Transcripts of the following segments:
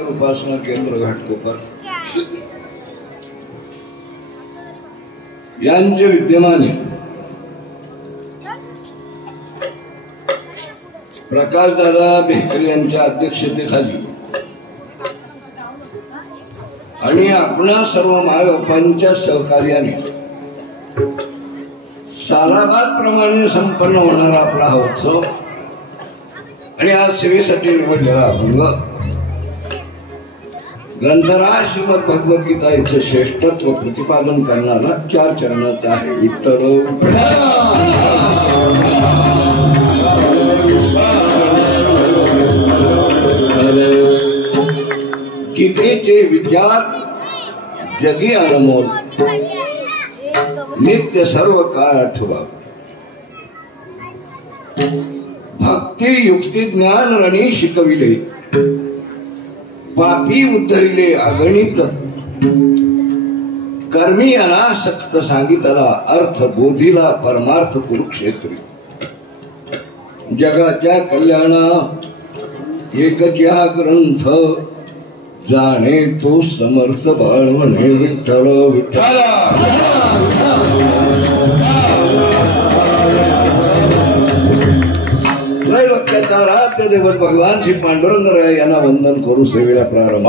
उपासना केंद्र घाटकोपर यांचे विद्यमाने प्रकाशदादा बेकर यांच्या अध्यक्षतेखाली आणि आपणा सर्व मायबापांच्या सहकार्याने सालाबाद प्रमाणे संपन्न होणारा आपला हा उत्सव आणि आज सेवेसाठी निवडलेला अभंग ग्रंथराज श्रीमद भगवद्गीता याचं श्रेष्ठत्व प्रतिपादन करणारा 4 चरणात आहे. विठ्ठल गीतेचे विचार जगी अनमोल नित्य सर्व काळ आठवा. भक्ती युक्ती ज्ञान रणी शिकविले पापी उद्धरिले अगणित कर्मी अनासक्त सांगितला अर्थ बोधिला परमार्थ कुरुक्षेत्री. जगाच्या कल्याणा एकच हा ग्रंथ जाणे तो समर्थ बाळवणे विठ्ठल विठ्ठल. त्रैलोक्याचा राध्य देवत भगवान श्री पांडुरंगराय यांना वंदन करू सेवेला प्रारंभ.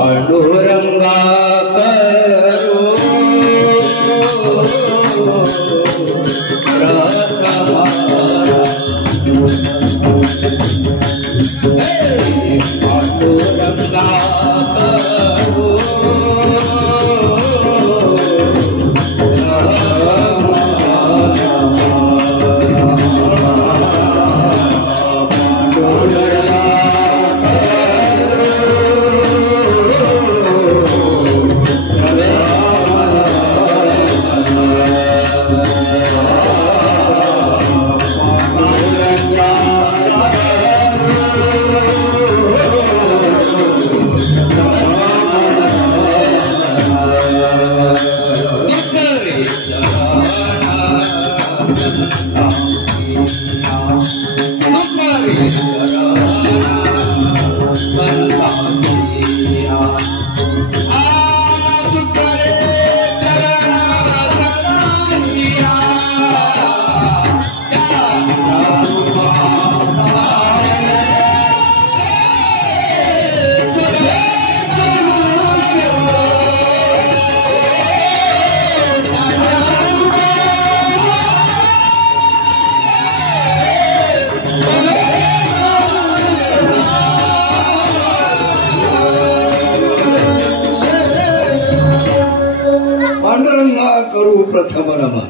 पांडुरंगा करू प्रथम नमन.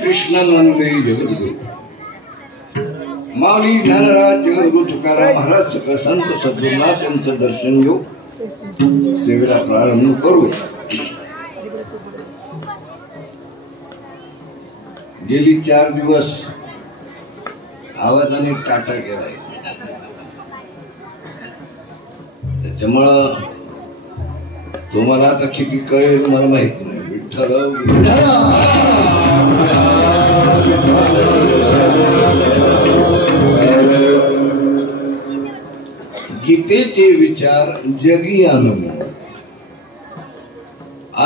कृष्ण नंदे जगद्गुरु माऊली ज्ञानराज जगद्गुरु तुकाराम महाराज सकळ संत सद्गुरुनाथ यांचं दर्शन घेऊ सेवेला प्रारंभ करू. गेली 4 दिवस आवाजाने टाटा केलाय, त्याच्यामुळं तुम्हाला आता किती कळेल मला माहित नाही. विठ्ठल गीतेचे विचार जगी अनमोल.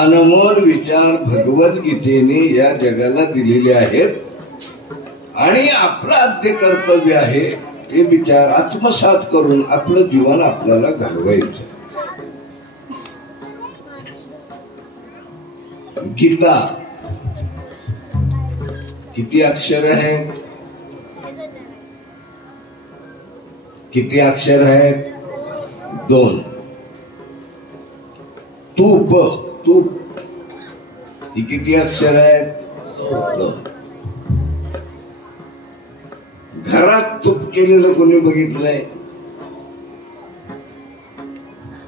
अनमोल विचार भगवद्गीतेने या जगाला दिलेले आहेत आणि आपलं आद्य कर्तव्य आहे ते विचार आत्मसात करून आपलं जीवन आपल्याला घडवायचं. गीता किती अक्षर आहेत? किती अक्षर आहेत? 2. तूप तूप ही किती अक्षर आहेत? 2. घरात तूप केलेलं कोणी बघितलंय?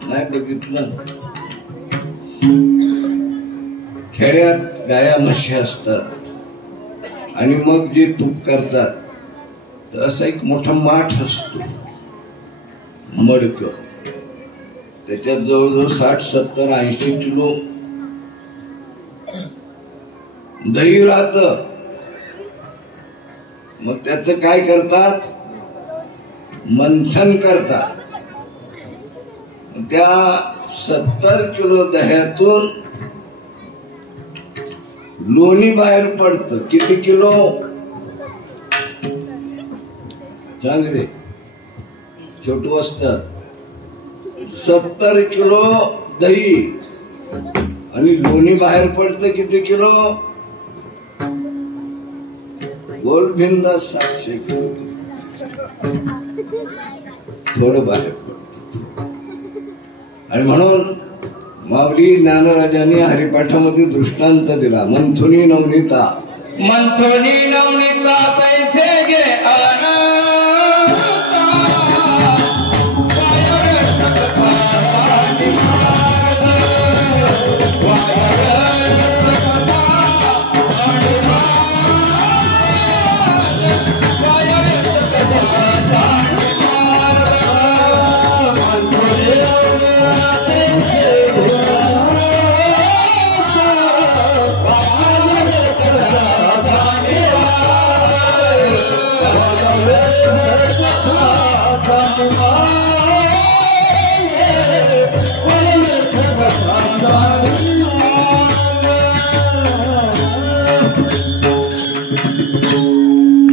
नाही बघितलं. खेड्यात गाया म्हशी असतात आणि मग जे तूप करतात तर असा एक मोठा माठ असतो, मडक. त्याच्यात जवळजवळ 60, 70, 80 किलो दही राहतं. मग त्याचं काय करतात? मंथन करतात त्या 70 किलो दह्यातून लोणी बाहेर पडतं. किती किलो सांग रे छोटू असतात. 70 किलो दही आणि लोणी बाहेर पडतं किती किलो? गोलभिंदा 700 किलो थोडं बाहेर पडतं. आणि म्हणून माऊली ज्ञानराजांनी हरिपाठामध्ये दृष्टांत दिला. मंथुनी नवनीता पैसे घे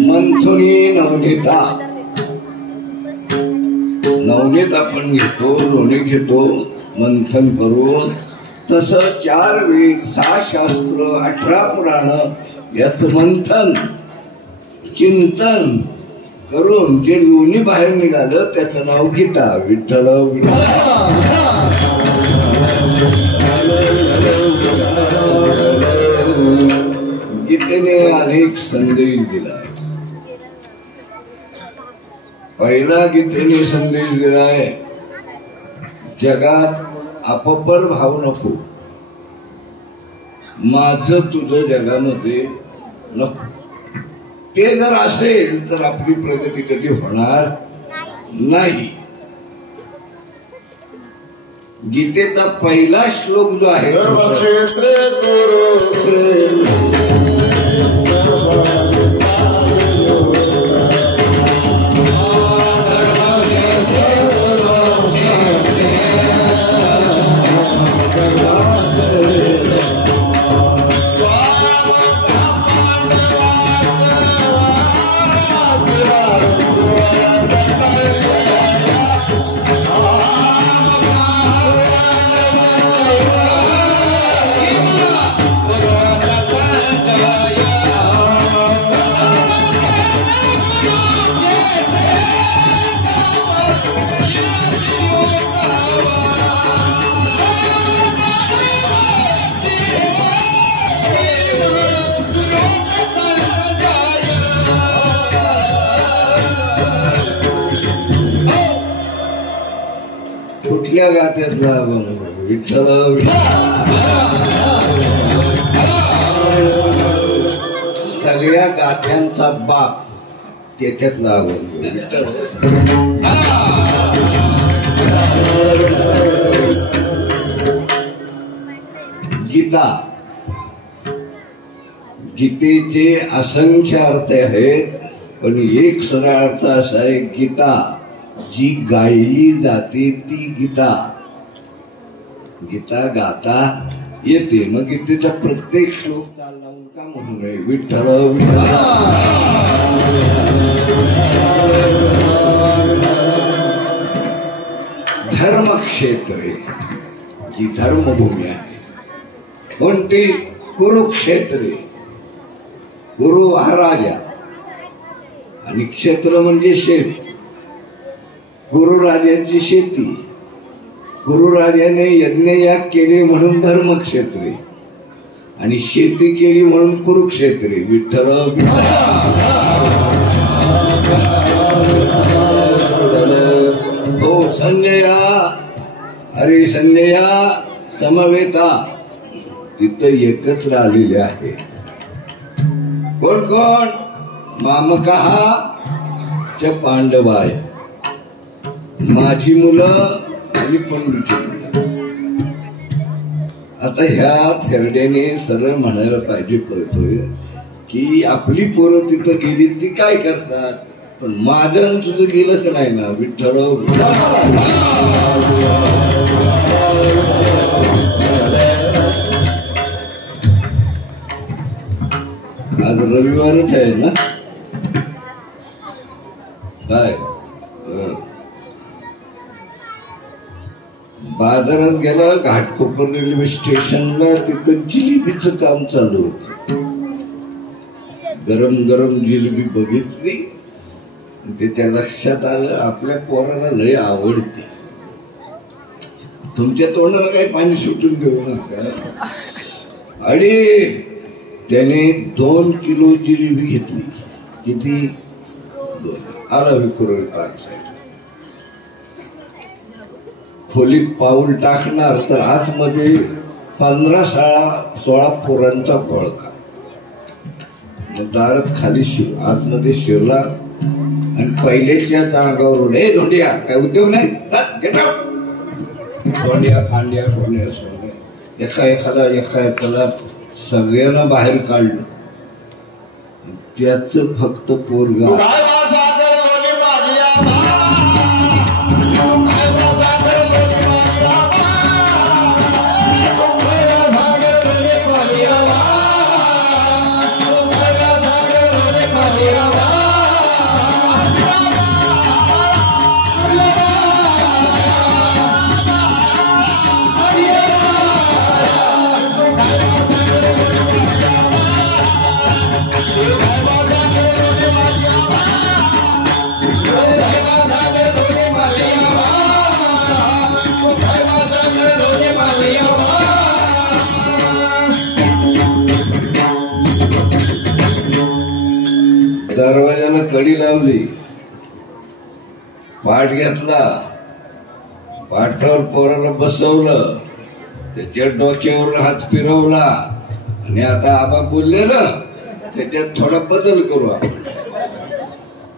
मंथुनी नवनीता. नवनीत आपण घेतो, लोणी घेतो मंथन करून. तसं 4 वेद, 6 शास्त्र, 18 पुराण याच मंथन चिंतन करून जे लोणी बाहेर निघालं त्याचं नाव गीता. विठ्ठल गीतेने अनेक संदेश दिला. पहिला गीतेने संदेश दिलाय जगात अपपर भाव नको, माझं तुझं जगामध्ये नको. ते जर असेल तर आपली प्रगती कधी होणार नाही. गीतेचा पहिला श्लोक जो आहे कुठल्या गात्यातला विठ्ठल सगळ्या गाथ्यांचा बाप त्याच्यातला गीता. गीतेचे असंख्य अर्थ आहेत पण एक सरळ अर्थ असा आहे गीता जी गायली जाते ती गीता. गीता गाता येते. मग गीतेचा प्रत्येक श्लोक ताल लावून का म्हणू नये विठ्ठल धर्मक्षेत्रे जी धर्मभूमी आहे कोणती? कुरुक्षेत्रे. गुरु हा राजा आणि क्षेत्र म्हणजे शेत. गुरुराजाची शेती. गुरुराजाने यज्ञयाग केले म्हणून धर्मक्षेत्रे आणि शेती केली म्हणून कुरुक्षेत्रे. विठ्ठल हो संजया हरे संजया समवेता तिथं एकत्र आलेले आहे. कोण कोण? मामकहा च पांडवाय, माझी मुलं आणि पंडूची मुलं. आता ह्या थेरड्याने सरळ म्हणायला पाहिजे कळतोय की आपली पोरं तिथं गेली ती काय करतात पण माझं तुझं गेलंच नाही ना विठ्ठल. इथे आहे ना काय बाजारात गेला घाटकोपर रेल्वे स्टेशनला तिथं जिलेबीचं काम चालू होत गरम गरम जिलेबी बघितली त्याच्या लक्षात आलं आपल्या पोराला लय आवडते तुमच्या तोंडाला काही पाणी सुटून घेऊ नका आणि त्याने 2 किलो जिलेबी घेतली किती आला विक्रोळी पार्क खोलीत पाऊल टाकणार तर आतमध्ये 15-16 पोरांचा बळका दारात खाली आतमध्ये शिरला आणि पहिल्याच्या अंगावर ए धोंडिया काय उद्योग नाही धोंडिया फांड्या सोन्या सोन्या एका एकाला सगळ्यांना बाहेर काढलं त्याच फक्त पोरगा दरवाजाला कडी लावली पाठ घेतला पाठावर पोराला बसवलं त्याच्या डोक्यावर हात फिरवला आणि आता आबा बोलले ना त्याच्यात थोडा बदल करू आपण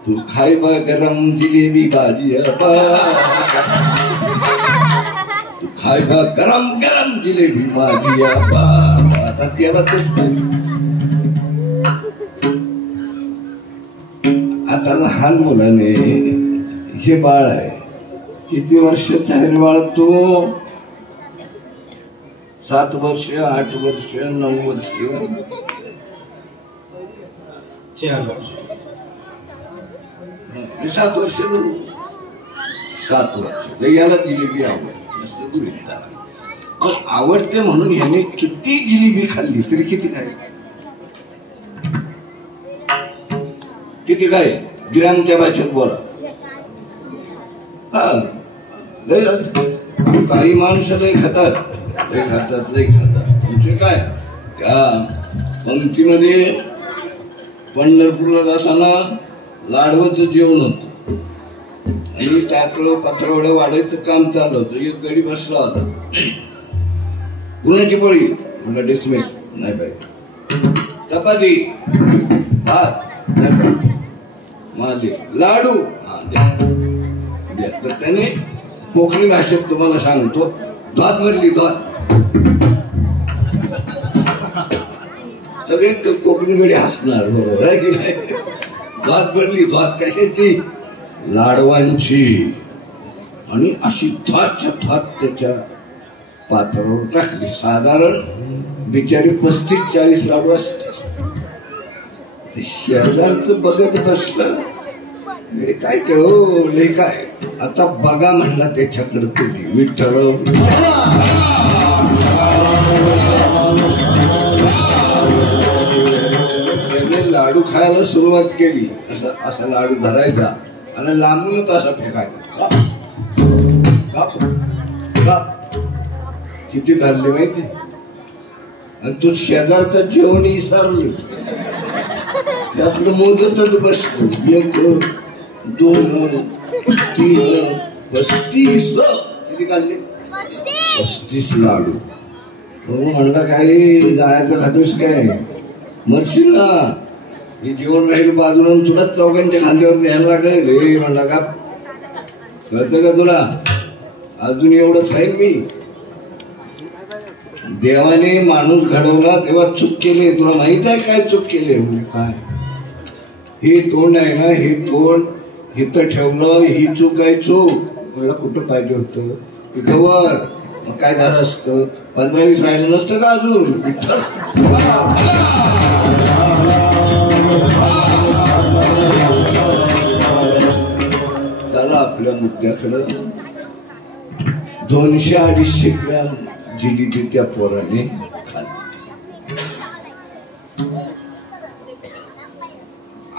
तू खाय बा गरम जिलेबी भाजी तू खाय बा गरम गरम जिलेबी माझी आता त्याला तेच आता लहान मुलाने हे बाळ आहे किती वर्षाचा आहे बाळ तो 7 वर्ष 8 वर्ष 9 वर्ष 4 वर्ष 7 वर्ष धरू 7 वर्ष याला जिलेबी आवडते आवडते म्हणून ह्याने किती जिलेबी खाल्ली तरी किती काय ग्रामच्या भाषेत बोला हा लय काही माणसं लय खातात म्हणजे काय त्या पंक्तीमध्ये पंढरपूरला जाताना लाडवाचं जेवण होतं आणि त्याकडं पत्रावड्या वाढायचं काम चालू होतं एक गडी बसला होता गुन्ह्याची पळी म्हणजे डिसमिस नाही पाहिजे चपाती भात नाही पाहिजे माले लाडू तर त्याने कोकणी भाषेत तुम्हाला सांगतो द्वात भरली द्वात सगळे कोकणीकडे हसणार बरोबर आहे की नाही द्वात भरली द्वात कशाची लाडवांची आणि अशी द्वातच्या द्वात त्याच्या पात्रावर टाकली साधारण बिचारी 35-40 लाडू असते ते शेजारचं बघत बसलं काय केलं काय आता बघा म्हणला त्याच्याकडे तुम्ही विठ्ठल त्याने लाडू खायला सुरुवात केली असा लाडू धरायचा आणि लांबूनच असा फेकायचा किती धरले माहिती आणि तो शेजारचं जेवण विसरलो त्यातलं मोजतच बसलो 1 2 3 35 किती काढले 35 लाडू म्हणला काही जायचं खातोस काय मरशील ना हे जेवण राहील बाजूला तुला चौघांच्या खांद्यावर न्यायला लागेल हे म्हणला का कळतं का तुला अजून एवढंच आहे मी देवाने माणूस घडवला तेव्हा चूक केली तुला माहित आहे काय चूक केली म्हणजे काय हे तोंड आहे ना हे तोंड इथं ठेवलं ही चूक आहे चूक मला कुठं पाहिजे होतं तिथं वर मग काय झालं असतं 15-20 राहिलं नसतं का अजून चला आपल्या मुद्द्याकडं. 200-250 ग्रॅम जिलेबी त्या पोराने खाल्ली.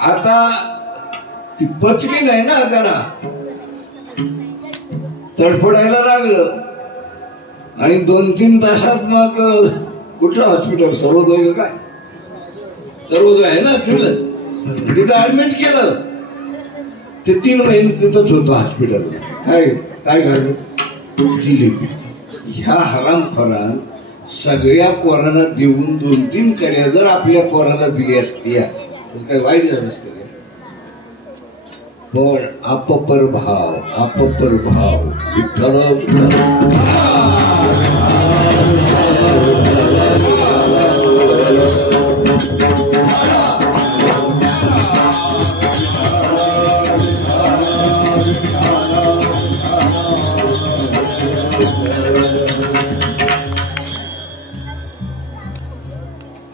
आता ती पचली नाही ना, त्याला तडफडायला लागलं आणि 2-3 तासात मग कुठलं हॉस्पिटल, सर्वोदय काय, सर्वोदय आहे ना तिथं, ऍडमिट केलं. ते 3 महिने तिथंच होतं हॉस्पिटल. काय काय झालं? जिलेबी. ह्या हरामखोरान सगळ्या पोरांना देऊन 2-3 कड्या जर आपल्या पोराला दिली असत्या तर काय वाईट झालं असतं. पण अपपर भाव विठ्ठल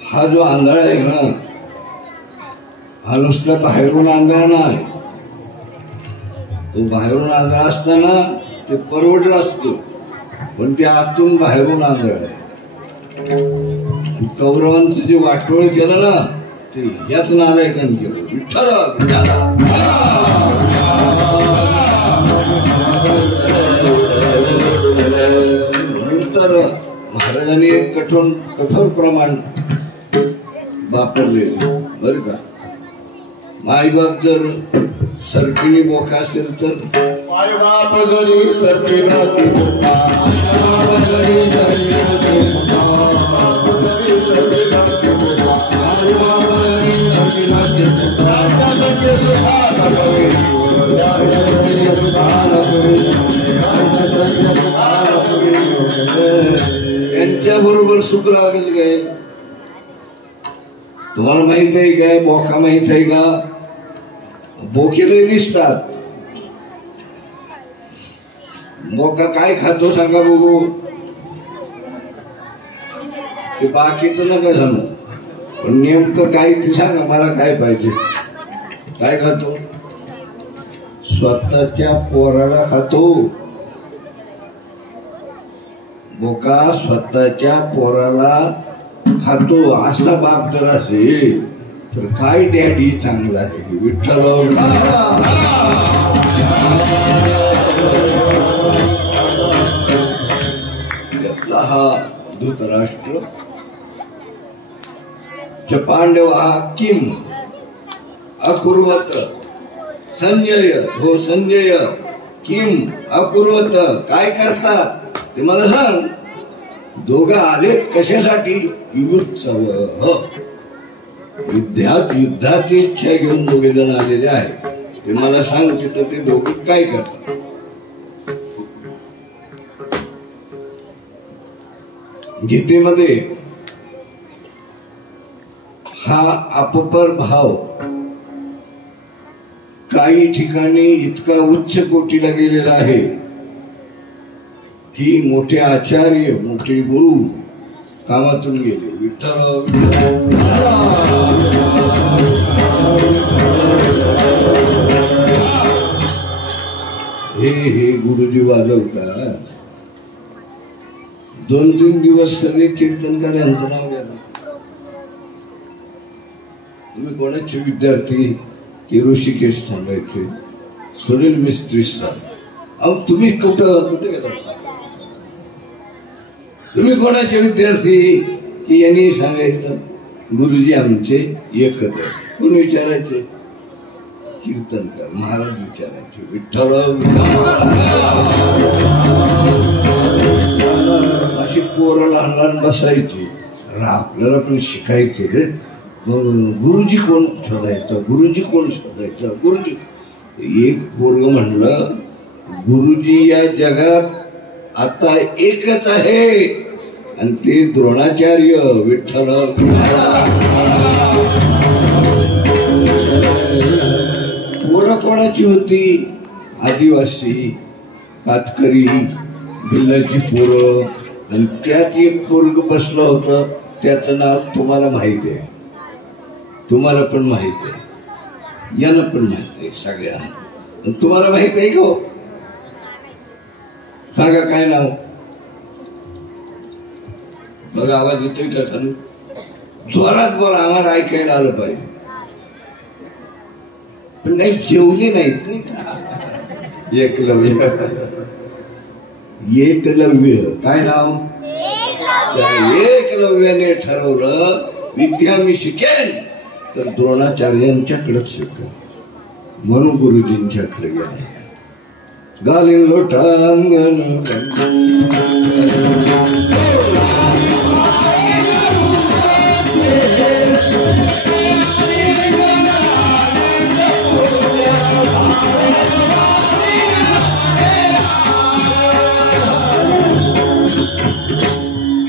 हा जो आंधळा आहे ना, हा नुसता बाहेरून आंधळा नाही. तो बाहेरून आंधळा असताना ते परवडला असतो, पण ते आतून बाहेरून आंधळा आहे. कौरवांचं जे वाटोळ केलं ना, ते याच नालायकांनी केलं. विठ्ठल म्हणून तर महाराजांनी एक कठोर प्रमाण वापरले बर का. मायबाप जर सरकीने बोका असेल तर मायबाप जरी सरकीला यांच्या बरोबर सुख लागेल काय? तुम्हाला माहित आहे काय? बोका माहित आहे का? बोकेले दिसतात. बोका काय खातो सांगा बघू. ते बाकीचं नका सांगू, पण नेमकं काय ते सांगा मला. काय पाहिजे? काय खातो? स्वतःच्या पोराला खातो. बोका स्वतःच्या पोराला खातो. असा बाप जर असेल तर काय डॅडी चांगला आहे. विठ्ठल त्यातला हा धृतराष्ट्र च पांडव किम अकुर्वत. संजय हो संजय किम अकुर्वत. काय करतात ते मला सांग. दोघं आलेत कशासाठी? युद्धाची इच्छा घेऊन दोघे जण आलेले आहेत. ते मला सांग तिथं ते दोघे काय करतात. गीतेमध्ये हा अपपर भाव काही ठिकाणी इतका उच्च कोटीला गेलेला आहे की मोठे आचार्य मोठे गुरु कामातून गेले. विठ्ठल हे गुरुजी वाजवतात. 2-3 दिवस सगळे कीर्तनकार यांचं नाव घ्या. तुम्ही कोणाचे विद्यार्थी की ऋषिकेश सांगायचे, सुनील मिस्त्री सर. अहो तुम्ही कुठे गेला? तुम्ही कोणाचे विद्यार्थी की यांनी सांगायचं गुरुजी आमचे एकच आहे. कोण विचारायचे? कीर्तनकार महाराज विचारायचे. विठ्ठल अशी पोरं लहान लहान बसायची. आपल्याला पण शिकायचे रे. गुरुजी कोण शोधायचं? गुरुजी कोण शोधायचं? गुरुजी. एक पोरग म्हणलं गुरुजी या जगात आता एकच आहे आणि ते द्रोणाचार्य. विठ्ठल पोरं कोणाची होती? आदिवासी कातकरी भिल्लाची पोरं. आणि त्यात एक पोरग बसलं होतं, त्याचं नाव तुम्हाला माहिती आहे. तुम्हाला पण माहित आहे, यांना पण माहित आहे सगळ्यांना. तुम्हाला माहित आहे का? सांगा काय नाव? बघा आवाज येतोय का चालू? जोरात बोला, आम्हाला ऐकायला आलं पाहिजे. पण नाही, जेवले नाहीत नाही का? एकलव्य. एकलव्य काय नाव? त्या एकलव्याने ठरवलं विद्या मी शिकेन तर द्रोणाचार्यांच्याकडेच शिकेन, म्हणून गुरुजींच्याकडे गेला. घालीन लोटांगण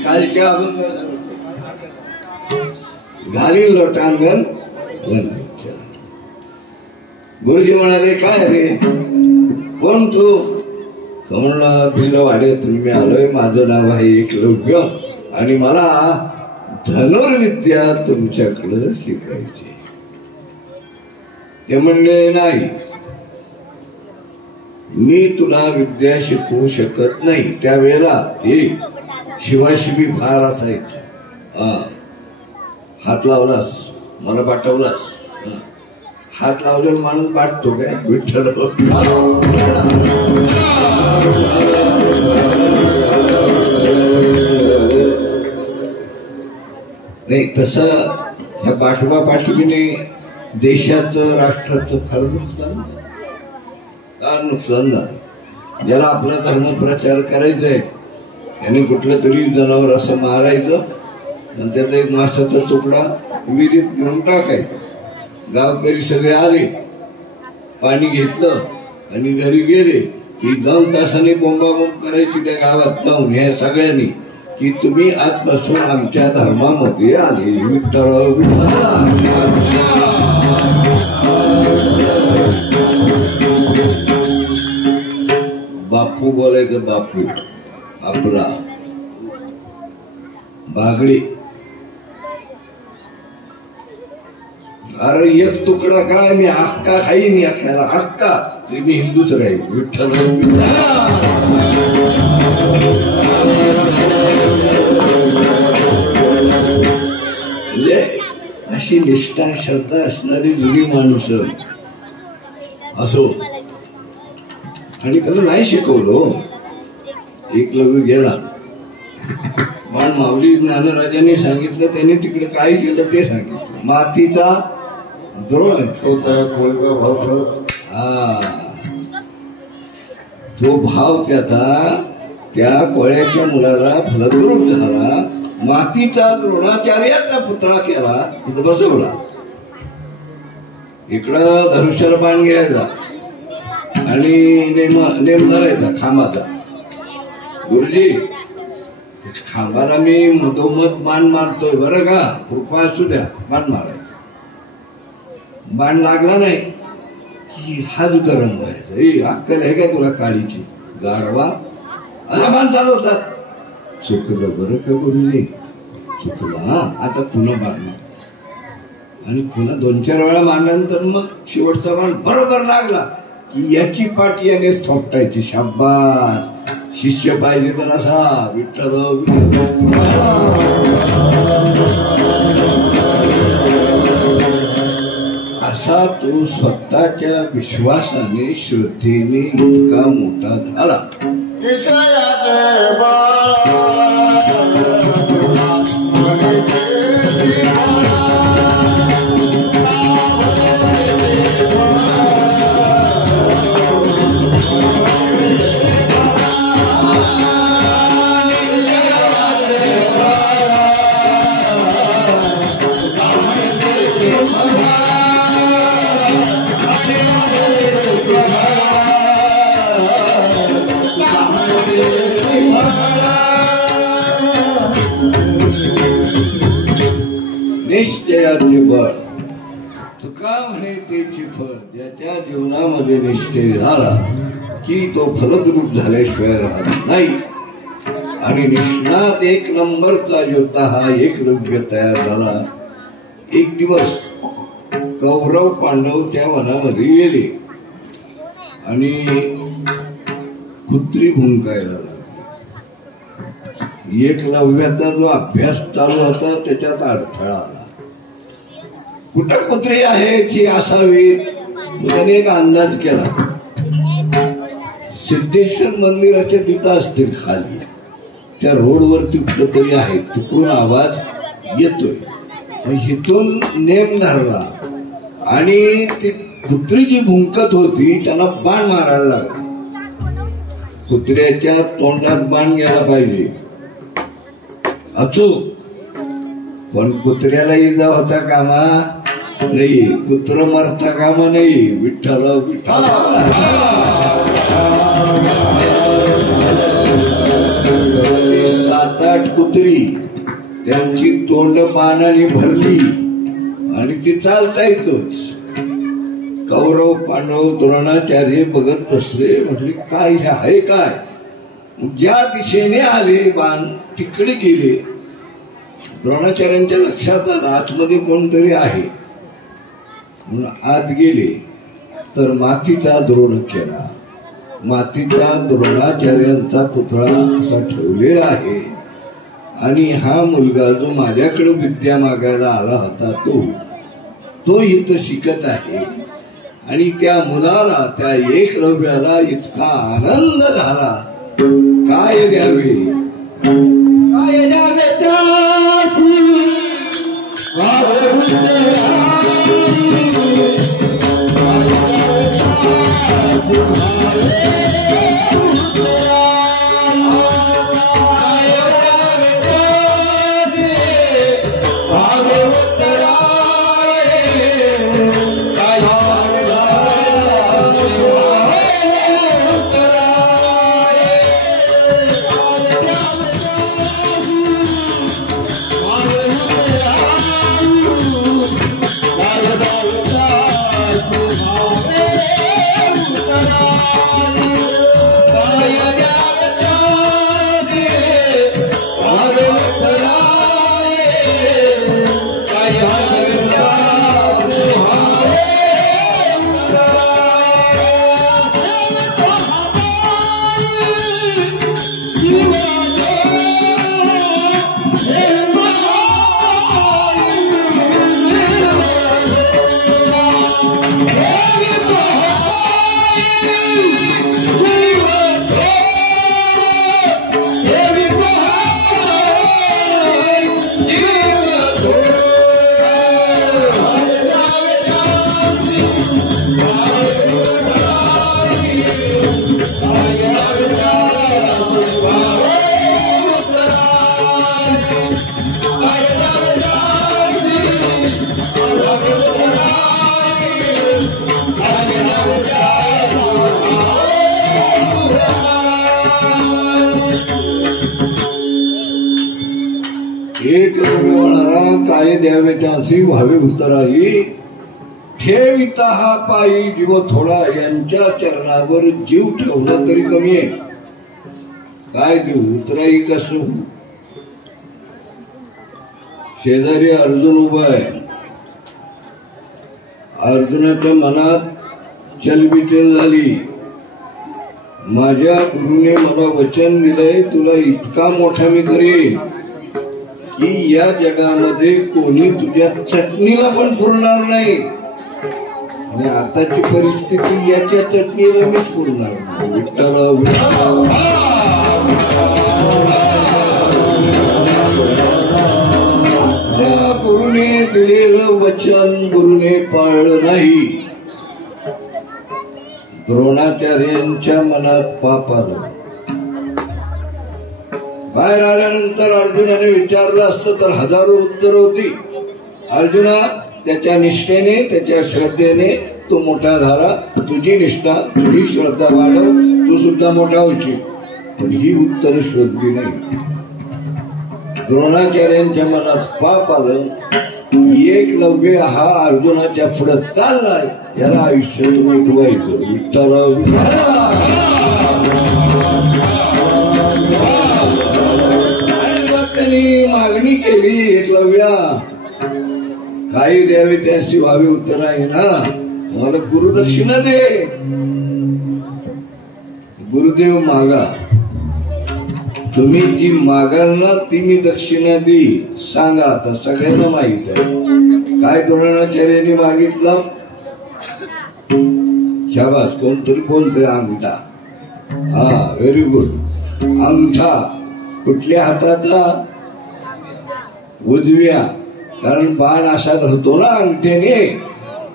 कालच्या घालीन लोटांगण. गुरुजी म्हणाले काय रे, कोण तू? तो म्हणला भिलवाड्यातून मी आलोय, माझं नाव आहे एकलव्य आणि मला धनुर्विद्या तुमच्याकडं शिकायची. ते म्हणले नाही, मी तुला विद्या शिकवू शकत नाही. त्यावेळेला हे शिवाशिवी फार असायची. हात लावलास मला पाठवलास, हात लावल्यावर माणूस पाठतो काय? विठ्ठल नाही. तसं ह्या पाठवा पाठवीने देशाचं राष्ट्राचं फार नुकसान झालं. ज्याला आपला धर्म प्रचार करायचा आहे त्याने कुठलं तरी जनावर असं मारायचं आणि त्याचा एक माशाचा तुकडा विहिरीत घेऊन टाकायचा. गावकरी सगळे आले, पाणी घेतलं आणि घरी गेले की 2 तासांनी बोंबाबोंब करायची त्या गावात जाऊन ह्या सगळ्यांनी की तुम्ही आजपासून आमच्या धर्मामध्ये आले. विठ्ठल बापू बोलायचं, बापू आपला बागडे. अरे एक तुकडा काय, मी अक्का खाईन या खायला, अक्का तरी मी हिंदूच राहील. विठ्ठल म्हणजे अशी निष्ठा श्रद्धा असणारी जुनी माणसं असो. आणि त्याला नाही शिकवलं. एकलव्य गेला, पण माऊली ज्ञानराजांनी सांगितलं, त्याने तिकडे काय केलं ते सांगितलं. मातीचा द्रोण तो त्या कोळका भाव. तो भाव त्याचा त्या कोळ्याच्या मुलाला फलद्रूप झाला. मातीचा द्रोणाचार्याचा पुतळा केला, तिथं बसवला. इकडं धनुष्याला बाण घ्यायचा आणि नेम धरायचा खांबाचा. गुरुजी खांबाला मी मधोमध बाण मारतोय बरं का, कृपा असू द्या, बाण मारायचा. बाण लागला नाही की हात गरम व्हायचा. अक्कल आहे का तुला काळीची गाढवा, असा बाण चालवतात. चुकलं बरं का गुरुजी, चुकलं. आता पुन्हा मारणार आणि पुन्हा 2-4 वेळा मारल्यानंतर मग शेवटचा बाण बरोबर लागला की याची पाठ यानेच थोपटायची. शाब्बास, शिष्य पाहिजे तर असा. विठ्ठल असा तो स्वतःच्या विश्वासाने श्रद्धेने इतका मोठा झाला. निश्चयाचे बळ तुका म्हणे त्याची फळ. ज्याच्या जीवनामध्ये निश्चय झाला की तो फलद्रूप झाल्याशिवाय राहत नाही. आणि निष्णात 1 नंबरचा योद्धा हा एकलव्य तयार झाला. एक दिवस कौरव पांडव त्या वनामध्ये गेले आणि कुत्री भुंकायला लागली. एकलव्याचा जो अभ्यास चालू होता त्याच्यात अडथळा आला. कुठं कुत्री आहे ती असावी त्याने एक अंदाज केला. सिद्धेश्वर मंदिराच्या तिथं असतील खाली त्या रोडवरती कुठं तरी आहे. तिकडून आवाज येतोय. इथून नेम धरला आणि ती कुत्री जी भुंकत होती त्यांना बाण मारायला लागला. कुत्र्याच्या तोंडात बाण गेला पाहिजे अचूक, पण कुत्र्याला इजा होता कामा नाही. कुत्र मरता कामा नाही. विठ्ठल विठ्ठल. 7-8 कुत्री त्यांची तोंड पानाने भरली आणि ती चालता येतोच. कौरव पांडव द्रोणाचार्य बघत बसले. म्हटले काय हे आहे काय. ज्या दिशेने आले बाण तिकडे गेले. द्रोणाचार्यांच्या लक्षात आलं आतमध्ये कोणतरी आहे म्हणून आत गेले तर मातीचा द्रोण केला. मातीचा द्रोणाचार्यांचा पुतळा असा ठेवलेला आहे आणि हा मुलगा जो माझ्याकडे विद्या मागायला आला होता तो इथं शिकत आहे. आणि त्या मुलाला त्या एकलव्याला इतका आनंद झाला. काय द्यावे काय द्यावे त्यासी एक होणारा काय द्यावे त्यासी व्हावे उत्तराई. ठेविता हा पायी जीव थोडा यांच्या चरणावर जीव ठेवला तरी कमी आहे. काय देऊ उत्तराई कसं. शेजारी अर्जुन उभा आहे. अर्जुनाच्या मनात चलबिचल झाली. माझ्या गुरुने मला वचन दिलंय तुला इतका मोठा मी करेन की या जगामध्ये कोणी तुझ्या चटणीला पण पुरणार नाही. आणि आताची परिस्थिती याच्या चटणीला मीच पुरणार नाही. विठ्ठल गुरुने दिलेलं वचन गुरुने पाळलं नाही. द्रोणाचार्यांच्या मनात पाप आलं. बाहेर आल्यानंतर अर्जुनाने विचारलं असतं तर हजारो उत्तर होती. अर्जुना त्याच्या निष्ठेने त्याच्या श्रद्धेने तो मोठा झाला. तुझी निष्ठा तुझी श्रद्धा वाढव तू सुद्धा मोठा होशील. पण ही उत्तर शोधली नाही. द्रोणाचार्यांच्या मनात पाप आलं. एकलव्य हा अर्जुनाच्या पुढे चाललाय याला आयुष्यात उठवायचं. विठ्ठल मागणी केली एकलव्या काही द्यावे त्याशी व्हावे उत्तर आहे ना. मला गुरुदक्षिणा दे. गुरुदेव मागा. तुम्ही जी मागाल ना ती मी दक्षिणा देईल. सांगा आता, सगळ्यांना माहित आहे काय द्रोणाचार्यांनी मागितलं. शाबास, कोणतरी बोलतोय अंगठा. हा, व्हेरी गुड. अंगठा कुठल्या हाताचा? उजव्या. कारण बाण असा धरतो ना अंगठ्याने.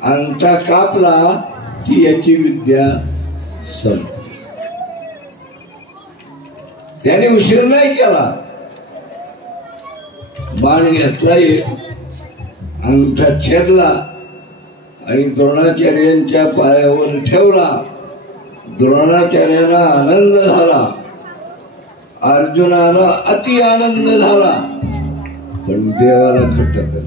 अंगठा कापला की याची विद्या संपली. त्याने उशीर नाही केला. बाण घेतला, एक अंगठा छेदला आणि द्रोणाचार्यांच्या पायावर ठेवला. द्रोणाचार्यांना आनंद झाला. अर्जुनाला अति आनंद झाला. पण देवाला खटकलं.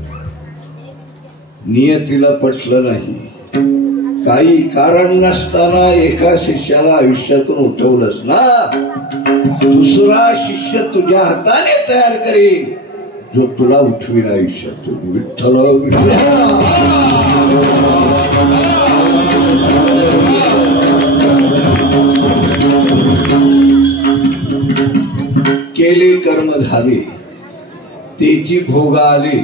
नियतीला पटलं नाही. काही कारण नसताना एका शिष्याला आयुष्यातून उठवलंस ना, दुसरा शिष्य तुझ्या हाताने तयार करेल जो तुला उठवील आयुष्यातून. विठ्ठल विठ्ठल. केले कर्म झाले, तेची भोग आले,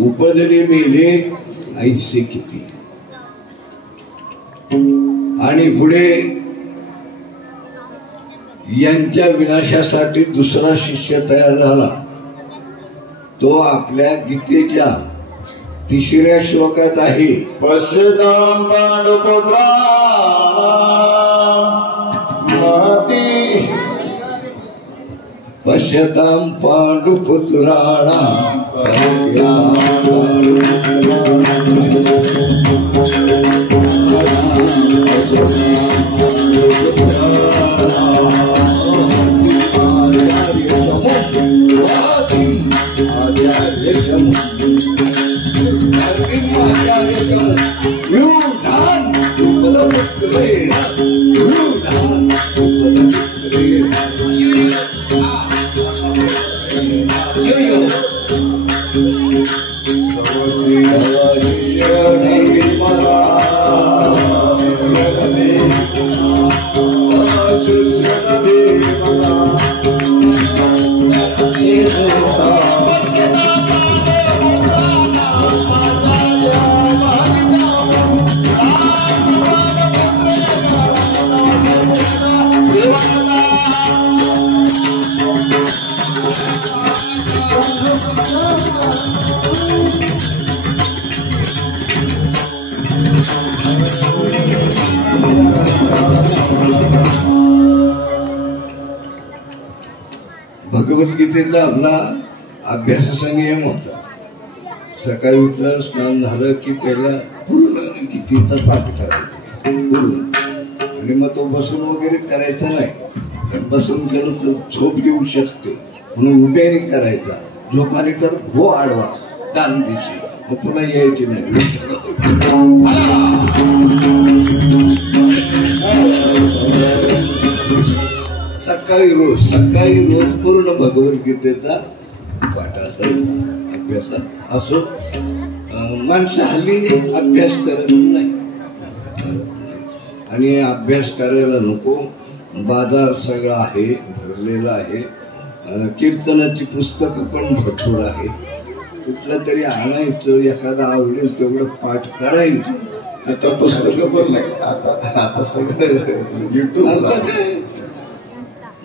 उपजले मेले ऐसे किती. आणि पुढे यांच्या विनाशासाठी दुसरा शिष्य तयार झाला. तो आपल्या गीतेच्या 3ऱ्या श्लोकात आहे. पश्यतां पांडुपुत्राणां महती. पश्यतां पांडुपुत्राणां भगवद्गीतेचा आपला अभ्यासाचा नियम होता. सकाळी उठलं, स्नान झालं की पहिला पूर्ण गीतेचा पाठ करायचा पूर्ण. आणि मग तो बसून वगैरे करायचा नाही. कारण बसून केलं तर झोप येऊ शकते म्हणून उभ्याने करायचा. झोप आली तर हो आडवा दान दिशी, मग पुन्हा यायची नाही. सकाळी रोज पूर्ण भगवद्गीतेचा पाठ असायचा. अभ्यासात असो. माणसं हल्ली अभ्यास करत नाही. आणि अभ्यास करायला नको. बाजार सगळा आहे, भरलेला आहे. कीर्तनाची पुस्तकं पण भरपूर आहे. कुठलं तरी आणायचं, एखादा आवडेल तेवढं पाठ करायचं. आता पुस्तकं पण नाही. आता सगळं युट्यूब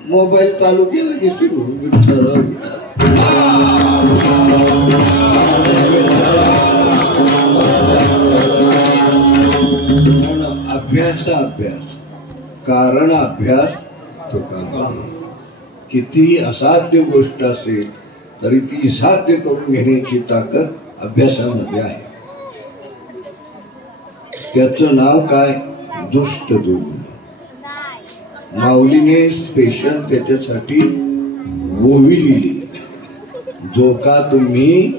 मोबाईल चालू केलं की सुरू. विठ्ठल अभ्यास अभ्यास कारण अभ्यास तो काम. कितीही असाध्य गोष्ट असेल तरी ती साध्य करून घेण्याची ताकद अभ्यासामध्ये आहे. त्याचं नाव काय? दुष्ट दूत. माऊलीने स्पेशल त्याच्यासाठी ओवी लिहिली. जो का तुम्ही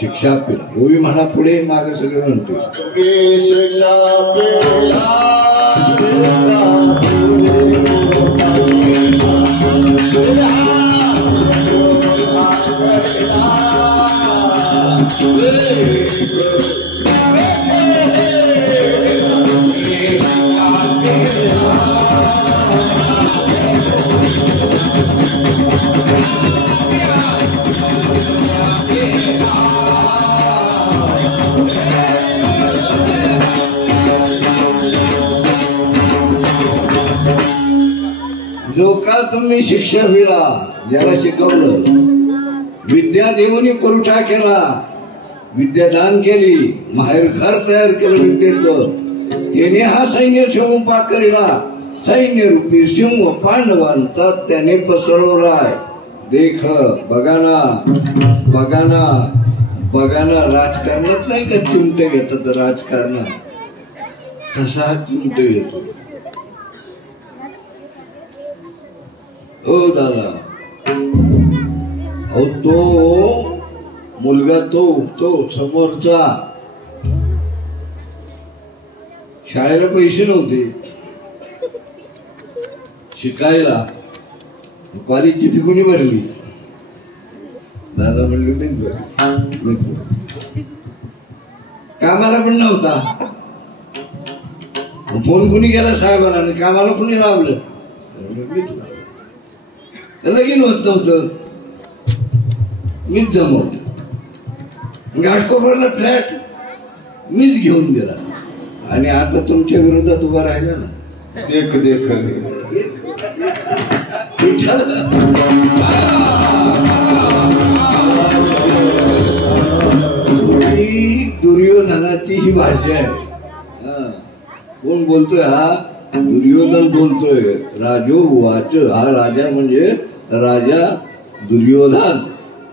शिक्षा पेला. ओवी म्हणा पुढे, माग सगळं म्हणतो. शिक्षा पेला जो का तुम्ही शिक्षा दिला, ज्याला शिकवलं, विद्या देऊनी पुरवठा केला, विद्या दान केली, माहेर घर तयार केलं विद्येचं, त्याने हा सैन्य शिवपा करिला, सैन्य रूपी सिंह पांडवांचा त्याने पसरवलाय. देख बघाना बघाना बघाना, राजकारणात नाही का चिमटे घेतात राजकारणात, तसा हा चिमटे घेतो. ओ दादा, अहो तो मुलगा तो समोरचा, शाळेला पैसे नव्हते शिकायला, कॉलेजची फी कोणी भरली? दादा म्हणले मीच भरली. कामाला पण नव्हता, फोन कुणी केला साहेबांना आणि कामाला कुणी लावलं? मीच लावलं. लगीन होत नव्हतं, मीच जमवलं. घाटकोपरला फ्लॅट मीच घेऊन गेला. आणि आता तुमच्या विरोधात उभा राहिला ना, देख देख दुर्योधनाची ही भाषा आहे. कोण बोलतोय? हा दुर्योधन बोलतोय. राजो वाच, हा राजा म्हणजे राजा दुर्योधन.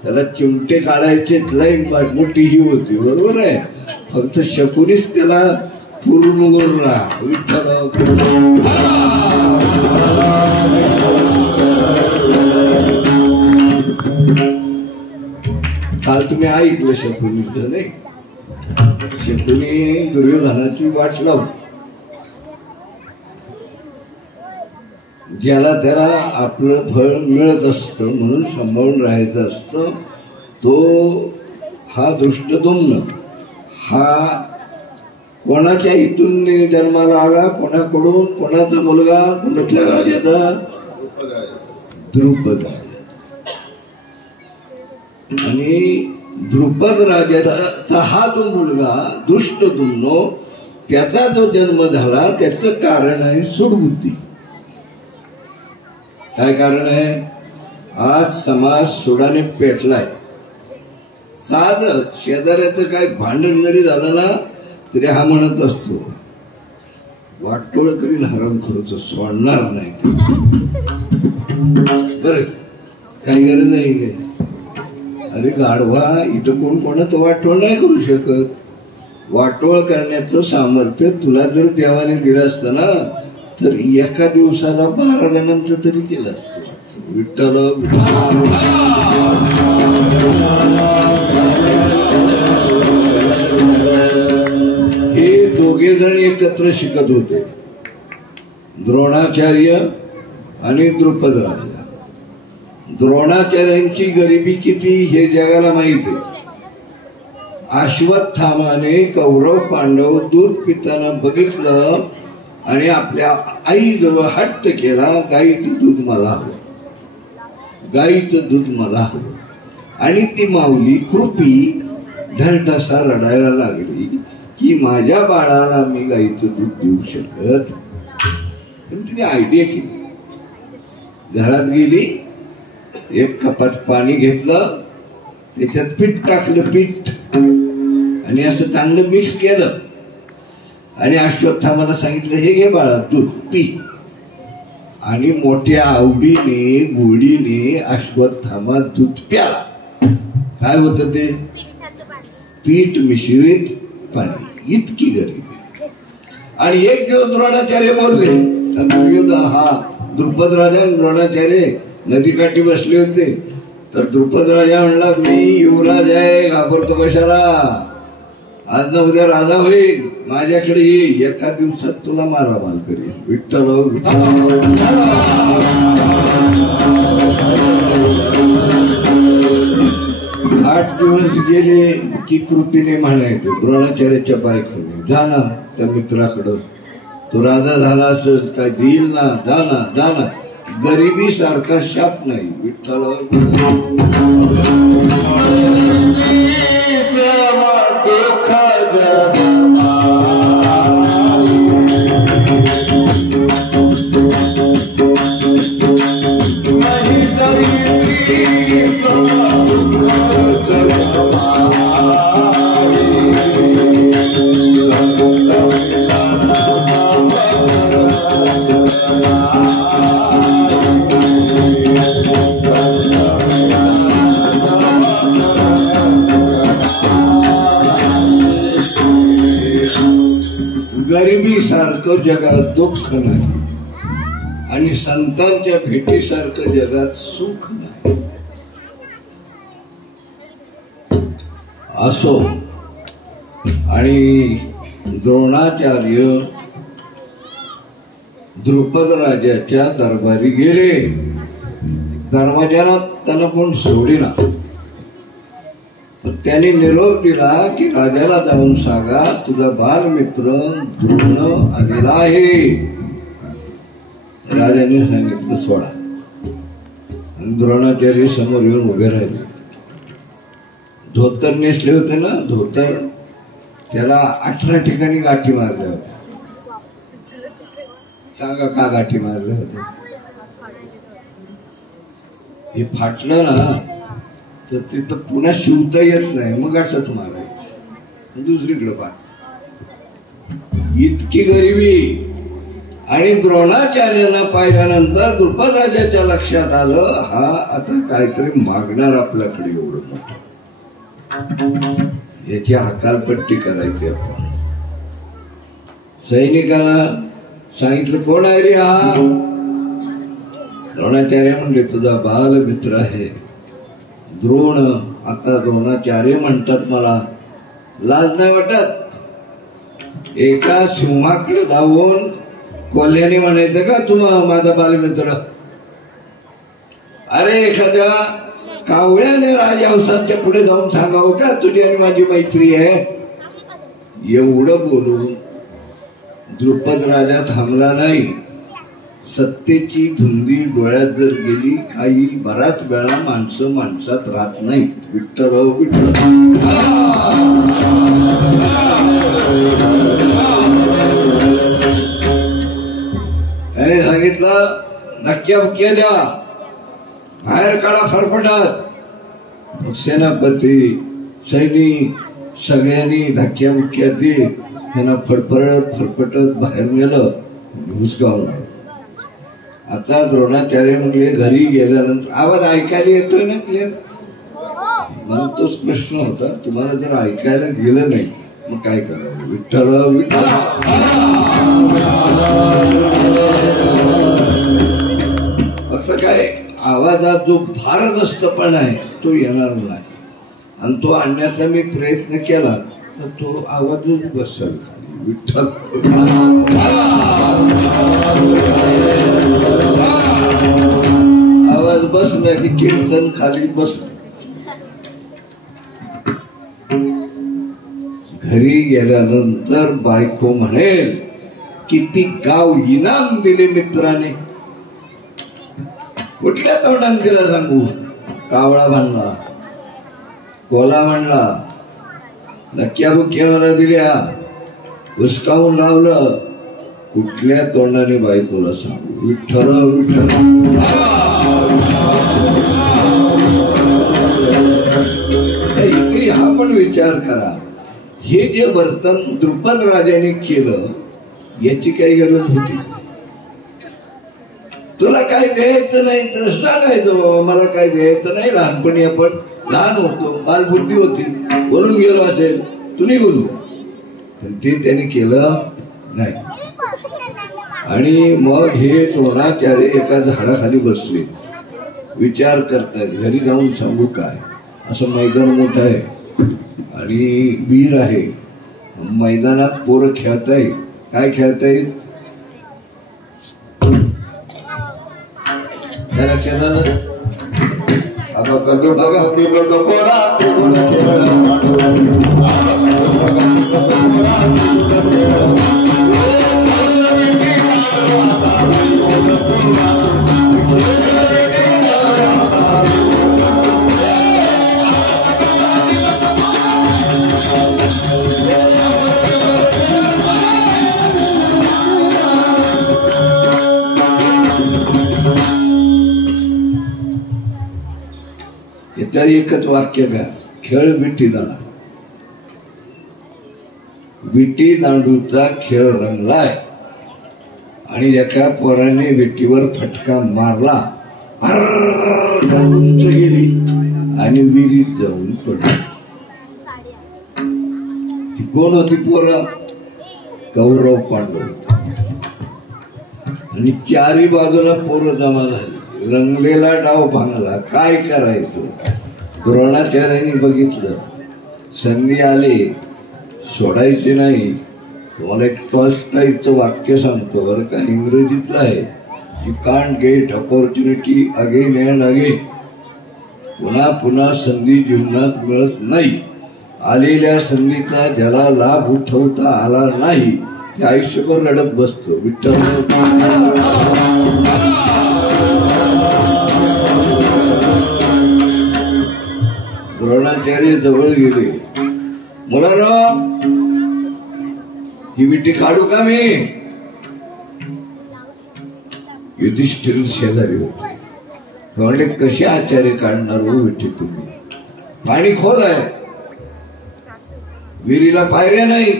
त्याला चिमटे काढायचे लाईन मोठी ही होती, बरोबर आहे. फक्त शकुनीच त्याला पूर्ण गोरला. काल तुम्ही ऐकलं शकुनीचं नाही? शकुनी दुर्योधनाची वाट लावली. ज्याला त्याला आपलं फळ मिळत असतं म्हणून सांभाळून राहायचं असतं, तो हा दृष्टद्युम्न हा कोणाच्या इथून जन्माला आला, कोणाकडून, कोणाचा मुलगा, कोणाच्या राजाचा? द्रुपद. आणि द्रुपद राजाचा हा जो मुलगा दृष्टद्युम्न, त्याचा जो जन्म झाला त्याचं कारण आहे सूडबुद्धी. काय कारण आहे? आज समाज सुडाने पेटलाय. साधं शेजाऱ्याचं काय भांडण जरी झालं ना तरी हा म्हणत असतो, वाटोळ करीन हरामखोराचं, सोडणार नाही. बरं, काही गरज नाही. अरे गाढवा, इथं कोण कोणाचं वाटोळ नाही करू शकत. वाटोळ करण्याचं सामर्थ्य तुला जर देवाने दिलं असतं ना तर एका दिवसाला 12 जणांचं तरी केलं असतं. विठ्ठल हे दोघे जण एकत्र शिकत होते, द्रोणाचार्य आणि द्रुपद राजा. द्रोणाचार्यांची गरिबी किती हे जगाला माहित आहे. अश्वत्थामाने कौरव पांडव दूध पिताना बघितलं आणि आपल्या आईजवळ हट्ट केला, गाईचं दूध मला हवं, गाईचं दूध मला हवं. आणि ती माऊली कृपी ढळढसा रडायला लागली की माझ्या बाळाला मी गाईचं दूध देऊ शकत. पण तिने आयडिया केली. घरात गेली, एक कपात पाणी घेतलं, त्याच्यात पीठ टाकलं, पीठ, आणि असं चांगलं मिक्स केलं. आणि अश्वत्थामाला सांगितलं, हे घे बाळा दूध पी. आणि मोठ्या आवडीने गोडीने अश्वत्थामा दूध प्याला. काय होतं ते? पीठ मिश्रित पाणी. इतकी गरिबी. आणि एक दिवस द्रोणाचार्य बोलले, द्रुपद राजा आणि द्रोणाचार्य नदीकाठी बसले होते. तर द्रुपद राजा म्हणला, मी युवराज आहे, घाबरतो कशाला? आज ना उद्या राजा होईल, माझ्याकडे ये, एका दिवसात तुला मारामाल करेल. विठ्ठल. 8 दिवस गेले, की कृतीने म्हणायचं द्रोणाचार्याच्या बायकोने, जा ना त्या मित्राकडं, तो राजा झाला असेल काय देईल ना, जा ना. गरिबी सारखा शाप नाही विठ्ठल. गरिबी सारखं जगात दुःख नाही आणि संतांच्या भेटीसारखं जगात सुख नाही. असो. आणि द्रोणाचार्य द्रुपद राजाच्या दरबारी गेले. दरवाजाला त्यांना कोण सोडेना. त्याने निरोप दिला की राजाला जाऊन सांगा तुझा बालमित्र द्रोण आलेला आहे. राजाने सांगितलं सोडा. आणि द्रोणाचार्य समोर येऊन उभे राहिले. धोतर नेसले होते ना, धोतर त्याला 18 ठिकाणी गाठी मारल्या होत्या. सांगा का गाठी मारल्या होत्या? हे फाटलं ना तर तिथं पुन्हा शिवता येत नाही, मग असंच मारायचं दुसरीकडे पाठ. इतकी गरिबी. आणि द्रोणाचार्यांना पाहिल्यानंतर द्रुपद राजाच्या लक्षात आलं हा आता काहीतरी मागणार आपल्याकडे एवढं मोठं, याची हकालपट्टी करायची आपण. सैनिकांना सांगितलं कोण आहे रे हा? द्रोणाचार्य म्हणजे तुझा बाल मित्र आहे द्रोण. आता द्रोणाचार्य म्हणतात मला लाज नाही वाटत? एका सिंहाकडे धावून कोल्ह्याने म्हणायचं का तुम्हा माझा बालमित्र? अरे एखाद्या कावळ्याने राजहंसांच्या पुढे जाऊन सांगावं का तुझी आणि माझी मैत्री आहे? एवढं बोलून द्रुपद राजा थांबला नाही. सत्तेची धुंदी डोळ्यात जर गेली काही बराच वेळा माणसं माणसात राहत नाही. विठ्ठल विठ्ठल. त्याने सांगितलं धक्क्या बुक्क्या द्या, बाहेर काढा फरफटत. सेनापती सैनिक सगळ्यांनी धक्क्या बुक्क्या दे त्यांना फडफडत फरफटत बाहेर नेलं, हुसकावून. आता द्रोणाचार्य म्हणजे घरी गेल्यानंतर आवाज ऐकायला येतोय ना क्लिअर? मला तोच प्रश्न होता. तुम्हाला जर ऐकायला गेलं नाही मग काय करावं? विठ्ठल विठ्ठल. फक्त काय आवाजात जो भारदस्तपणा आहे तो येणार नाही. आणि तो आणण्याचा मी प्रयत्न केला तर तो आवाजच बसेल खाली. विठ्ठल. आवाज बसला की कीर्तन खाली बसलं. घरी गेल्यानंतर बायको म्हणेल किती गाव इनाम दिले मित्राने. कुठल्या तोंडाने दिला सांगू? कावळा म्हणला, कोला म्हणला, धक्क्या बुक्क्या मला दिल्या, हुसकावून लावलं. कुठल्या तोंडाने बायकोला सांगू? विठ्ठल विठ्ठल. इकडे हा पण विचार करा, हे जे वर्तन द्रुपद राजाने केलं याची काही गरज होती? तुला काय द्यायचं नाही तर सांगायचं बाबा मला काय द्यायचं नाही. लहानपणी आपण लहान होतो, बालबुद्धी होती, बोलून गेलो असेल, तू निघून. पण ते त्याने केलं नाही. आणि मग हे द्रोणाचार्य एका झाडाखाली बसले, विचार करतायत घरी जाऊन सांगू काय. असं मैदान मोठं आहे आणि वीर आहे, मैदानात पोरं खेळताय. काय खेळताय? लक्षात आलं? कदू भगती बघ पोरा ते गुण खेळ इतर एकच वाक्य घ्या. खेळ विटी दांडू. विटी दांडूचा खेळ रंगलाय आणि एका पोराने विटीवर फटका मारला, उंच गेली आणि विहिरीत जाऊन पडली. ती कोण होती पोरं? कौरव पांडव. आणि चारी बाजूला पोरं जमा झाली. रंगलेला डाव भांगला. काय करायचं? द्रोणाचार्यांनी बघितलं, संधी आली, सोडायची नाही. तुम्हाला एक टॉल्स्टॉयचं वाक्य सांगतो बरं का, इंग्रजीतलं आहे. You can't get opportunity again and again. पुन्हा पुन्हा संधी जीवनात मिळत नाही. आलेल्या संधीचा ज्याला लाभ उठवता आला नाही ते आयुष्यभर रडत बसतो. विठ्ठल द्रोणाचार्य जवळ गेले. मुलांनो, ही विटी काढू का मी? युधिष्ठिर शेजारी होते. म्हणले, कसे आचार्य काढणार हो विटी तुम्ही? पाणी खोल आहे, विहिरीला पायऱ्या नाही,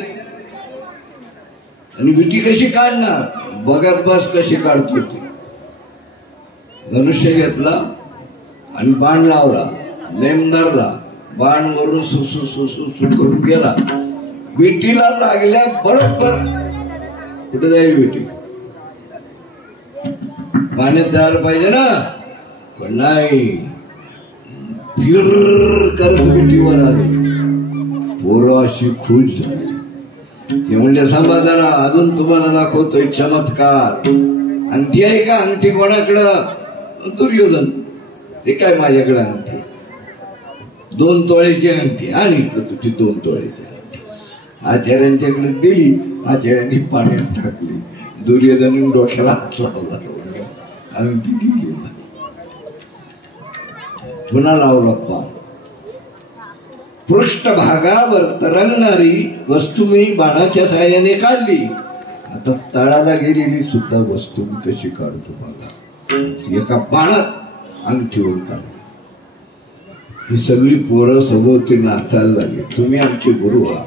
आणि विटी कशी काढणार? बघत बस कशी काढतो ती. धनुष्य घेतला आणि बाण लावला, नेम धरला, बाण वरून सुसू सुसू सु करून गेला. विटीला लागल्या बरोबर. कुठे जाईल विटी? पाण्यात जायला पाहिजे ना, पण नाही. फिर करत विटीवर आले. पोरं अशी खुश झाली. हे म्हणजे समाधान, अजून तुम्हाला दाखवतोय चमत्कार. अंगठी आहे का? अंगठी कोणाकडं? दुर्योधन. ते काय माझ्याकडे अंगठी? 2 तोळ्याची अंगठी. आणि तुझी 2 तोळ्याची अंगठी आचार्यांच्याकडे दिली. आचार्यांनी पाण्यात टाकली. दुर्योधन डोक्याला हात लावला. अंगठी गेली. पुन्हा लावला पान. पृष्ठभागावर तरंगणारी वस्तू मी बाणाच्या साहाय्याने काढली. आता तळाला गेलेली सुद्धा वस्तू मी कशी काढतो बघा. एका बाणात अंगठीवर काढली. ही सगळी पोरं सभोवती नाचायला लागली. तुम्ही आमचे गुरु आहात,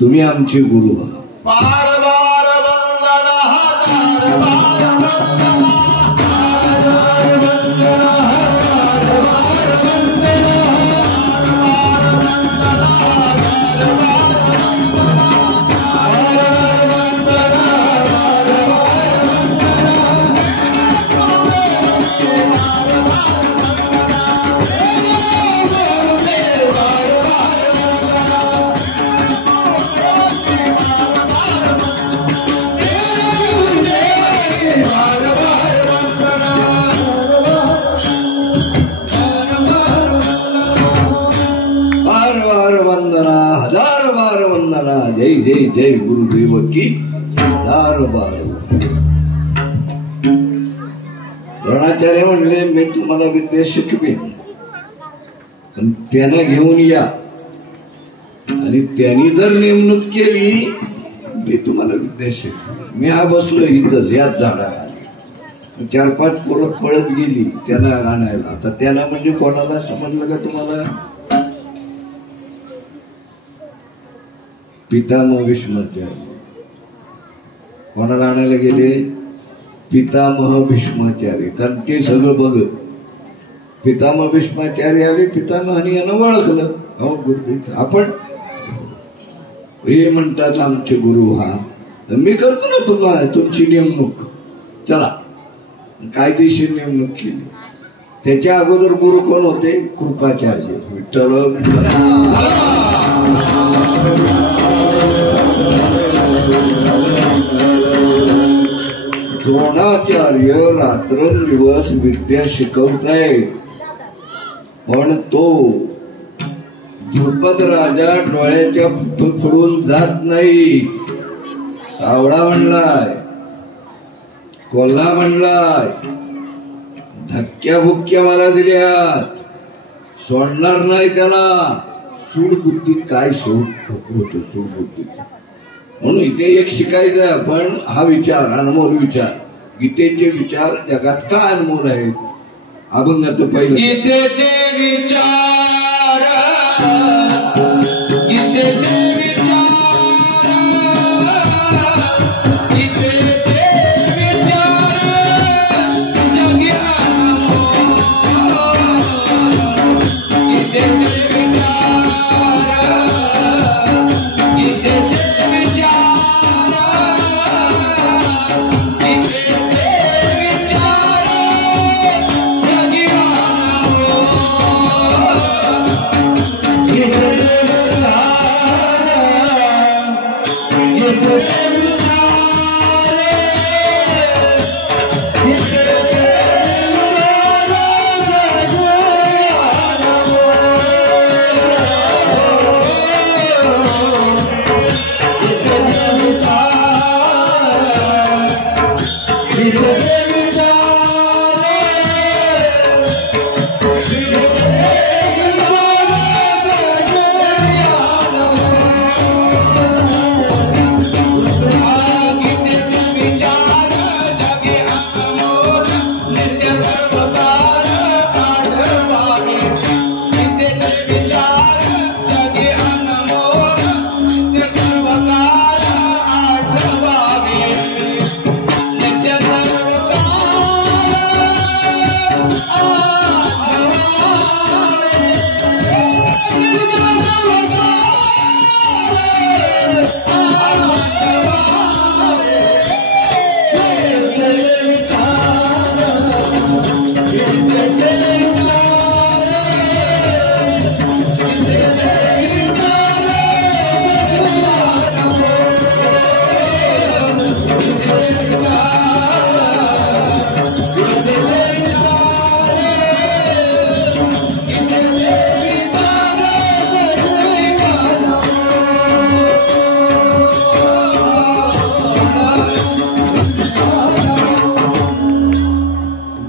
तुम्ही आमचे गुरु आहात. बार बार वंदना हजार बार वंदना. जय जय जय गुरुदेव की हजार बार. द्रोणाचार्य म्हणले, मी तुम्हाला विद्या शिकवेन, पण त्यानं घेऊन या. आणि त्यांनी जर नेमणूक केली, मी तुम्हाला विद्या शिकवेन. मी हा बसलो इथं याच झाडाखाली. 4-5 पोरं पळत गेली त्यांना आणायला. आता त्यांना म्हणजे कोणाला समजलं का तुम्हाला? पितामह भीष्माचार्य. कोणाला आणायला गेले? पितामह भीष्माचार्य. कारण ते सगळं बघत. पितामह भीष्माचार्य आले. पितामहाने यांना ओळखलं. अहो गुरुदेव आपण हे म्हणतात आमचे गुरु. हा मी करतो ना तुम्हाला तुमची नेमणूक. चला. कायदेशीर नेमणूक केली. त्याच्या अगोदर गुरु कोण होते? कृपाचार्य. विठ्ठल द्रोणाचार्य रात्रंदिवस विद्या शिकवतायत. पण तो द्रुपद राजा डोळ्याच्या फुटून जात नाही. सावळा म्हणलाय, कोल्हा म्हणलाय, धक्क्या बुक्क्या मला दिल्यात, सोडणार नाही त्याला. सूडबुद्धीत काय होतो सूडबुद्धीत. म्हणून इथे एक शिकायचं आहे आपण, हा विचार अनमोल विचार. गीतेचे विचार जगात का अनमोल आहेत? अभंगाचं पहिलं गीतेचे विचार, गीतेचे विचार, गीतेचे विचार जगी अनमोल. गीतेचे विचार, गीतेचे विचार, गीतेचे विचार जगी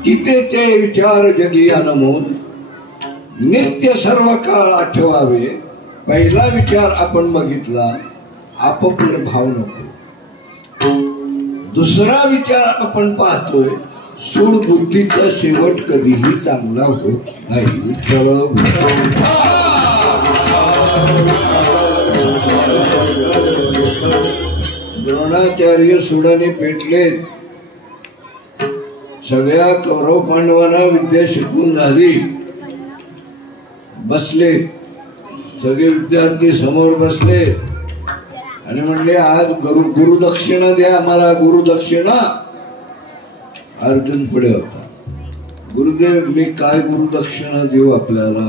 गीतेचे विचार जगी अनमोल, नित्य सर्व काळ आठवावे. पहिला विचार आपण बघितला, आपपर भाव नको. दुसरा विचार आपण पाहतोय, सूडबुद्धीचा शेवट कधीही चांगला होत नाही. विठ्ठल द्रोणाचार्य सुडाने पेटलेत. सगळ्या कौरव पांडवांना विद्या शिकून झाली. बसले सगळे विद्यार्थी समोर बसले आणि म्हणले, आज गुरुदक्षिणा द्या आम्हाला, गुरुदक्षिणा. अर्जुन पुढे होता. गुरुदेव, मी काय गुरुदक्षिणा देऊ आपल्याला?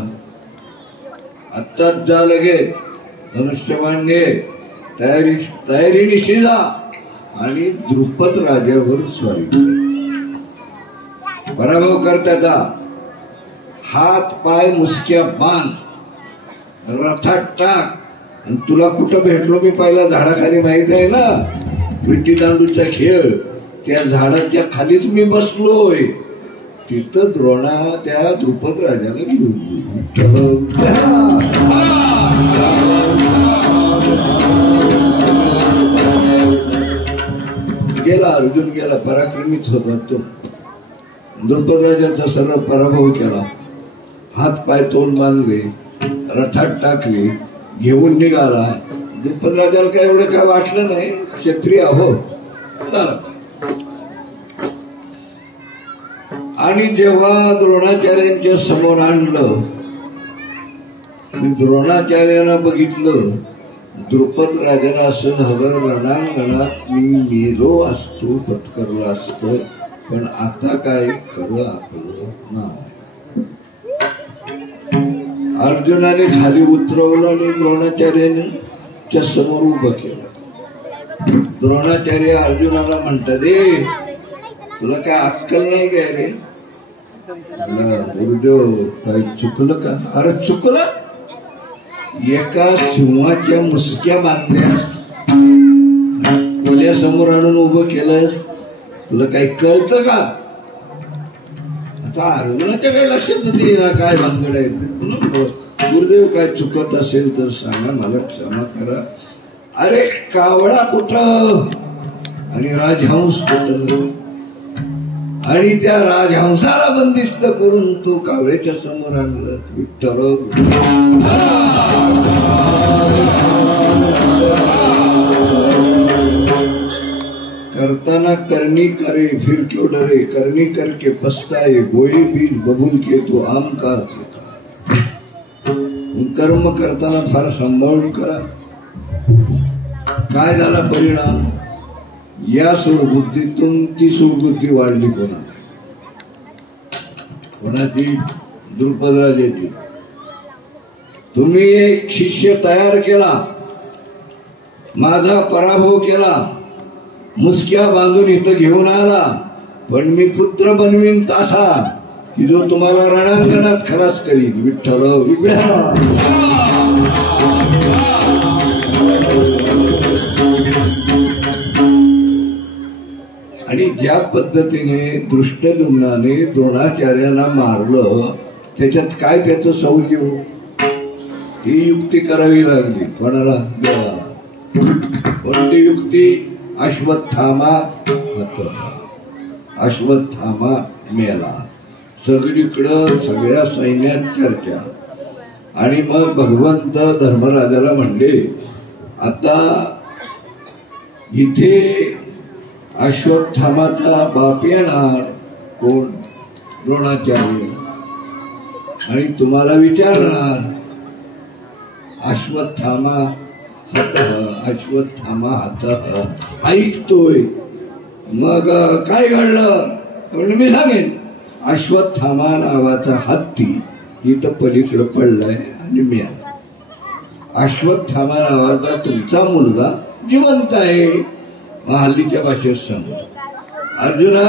आत्ताच जा, लगेच धनुष्यबाण घे, तयारी निशिजा आणि द्रुपद राजावर स्वारी. पराभव करता हात पाय मुसक्या बांध, रथात टाक. आणि तुला कुठं भेटलो मी पहिला? झाडाखाली माहित आहे ना, विटी दांडूचा खेळ. त्या झाडाच्या खालीच मी बसलोय. तिथं द्रोणा त्या द्रुपद राजाला घेऊन गेला. अर्जुन गेला, पराक्रमीच होता तो. द्रुपद राजाचा सर्व पराभव केला. हात पाय तोंड बांधले, रथात टाकले, घेऊन निघाला. द्रुपद राजाला काय एवढं काय वाटलं नाही, क्षत्रिय आहो. आणि जेव्हा द्रोणाचार्यांच्या समोर आणलं, द्रोणाचार्यांना बघितलं, द्रुपद राजाला असं झालं, रणांगणात मी मेलो असतो, पत्करलं असतं, पण आता काय खरं आपलं नाही. अर्जुनाने खाली उतरवलं आणि द्रोणाचार्याच्या समोर उभं केलं. द्रोणाचार्य अर्जुनाला म्हणतात, रे तुला काय अक्कल नाही काय रे? गुरुदेव काय चुकलं का? अरे चुकलं, एका सिंहाच्या मुसक्या बांधल्या, कोल्या समोर आणून उभं केलं, तुला काही कळतं का? आता अर्जुनाच्या काही लक्षात देईना काय भानगड आहे. गुरुदेव काय चुकत असेल तर सांगा, मला क्षमा करा. अरे कावळा कुठं आणि राजहंस कुठं, आणि त्या राजहंसाला बंदिस्त करून तो कावळ्याच्या समोर आणलं. विठ्ठल करताना करनी करे फिर क्यों डरे, करनी करके पछताए बोए बीज बबूल के तो आम का कर्म करताना फार सांभाळून करा. काय झाला परिणाम? या सूडबुद्धीतून ती सूडबुद्धी वाढली. कोणाची? द्रुपदराजाची. तुम्ही एक शिष्य तयार केला, माझा पराभव केला, मुसक्या बांधून इथं घेऊन आला, पण मी पुत्र बनवीन तासा की जो तुम्हाला रणांगणात खलास करीन. विठ्ठल आणि ज्या पद्धतीने दृष्टद्युम्नाने द्रोणाचार्यांना मारलं, त्याच्यात काय त्याचं सौर्य? ही युक्ती करावी लागली. कोणाला? देवाला. कोणती युक्ती? अश्वत्थामा अश्वत्थामा मेला. सगळीकडं सगळ्या सैन्यात चर्चा. आणि मग भगवंत धर्मराजाला म्हणले, आता इथे अश्वत्थामाचा बाप येणार. कोण? द्रोणाचार्य. आणि तुम्हाला विचारणार, अश्वत्थामा हतः अश्वत्थामा हतः. ऐकतोय. मग काय घडलं? म्हणजे मी सांगेन, अश्वत्थामा नावाचा हत्ती इथं पलीकडे पडलाय आणि मी आला. अश्वत्थामा नावाचा तुमचा मुलगा जिवंत आहे. हल्लीच्या भाषेत सांगतो, अर्जुना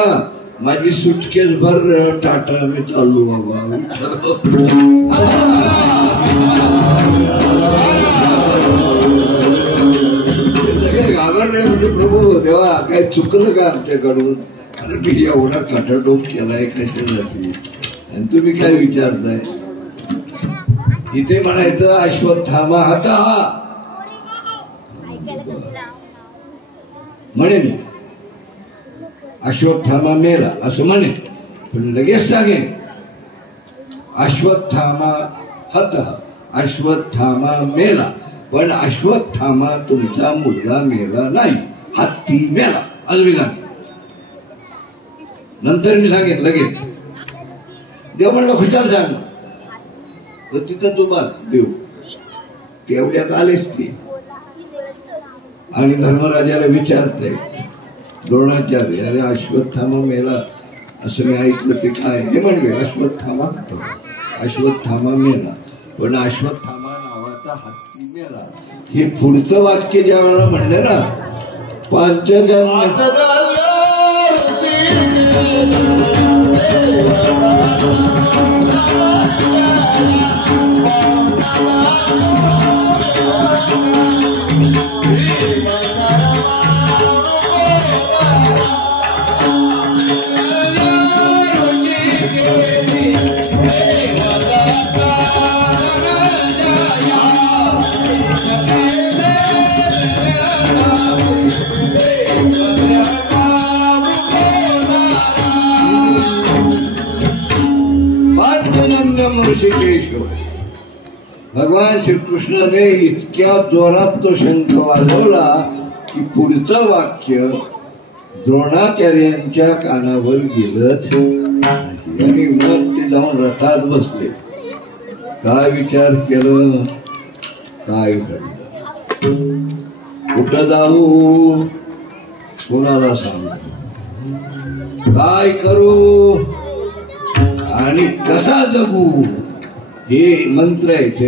माझी सुटकेस भर टाटा, मी चाललो बाबा. सगळे घाबरले. म्हणजे प्रभू देवा काय चुकलं का आमच्याकडून? अरे मी एवढा काटाटोप केलाय कशासाठी, आणि तुम्ही काय विचारताय? इथे म्हणायचं अश्वत्थामा हतः म्हणेन, अश्वत्थामा मेला असं म्हणेन, पण लगेच सांगेन अश्वत्थामा हतः अश्वत्थामा मेला, पण अश्वत्थामा तुमचा मुलगा मेला नाही, हत्ती मेला असं मी सांगेन. नंतर मी सांगेन लगेच. देव म्हणलं खुशाल सांग. तिथं तू बात देव तेवढ्यात आलेच ते. आणि धर्मराजाला विचारते द्रोणाचार्य, अरे अश्वत्थामा मेला असं मी ऐकलं, ते काय? हे म्हणले अश्वत्थामा अश्वत्थामा मेला, पण अश्वत्थामा नावाचा हत्ती मेला. हे पुढचं वाक्य ज्या वेळेला म्हणले ना, भगवान श्रीकृष्णाने इतक्या जोरात तो शंख वाजवला की पुढचं वाक्य द्रोणाचार्यांच्या कानावर गेलंच. आणि मग ते जाऊन रथात बसले. काय विचार केलं, काय घडलं, कुठं जाऊ, कोणाला सांगू, काय करू आणि कसा जगू, हे मंत्र आहेत.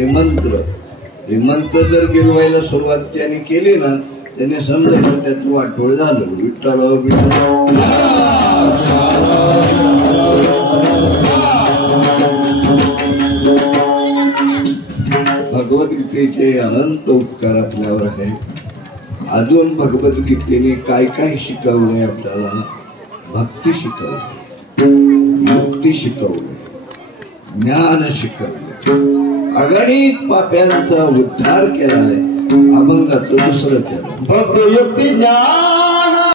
हे मंत्र जर गिरवायला सुरुवात त्याने केली ना, त्याने समजायचं त्याचं वाटोळ झालं. विठ्ठल विठ्ठल भगवद्गीतेचे अनंत उपकार आपल्यावर आहे. अजून भगवद्गीतेने काय काय शिकवलंय आपल्याला? भक्ती शिकवली, मुक्ती शिकवली, ज्ञान शिकवले, अगणित पाप्यांचा उद्धार केलाय, अभंगाचं दुसरं केलं. भक्ती युक्ती ज्ञान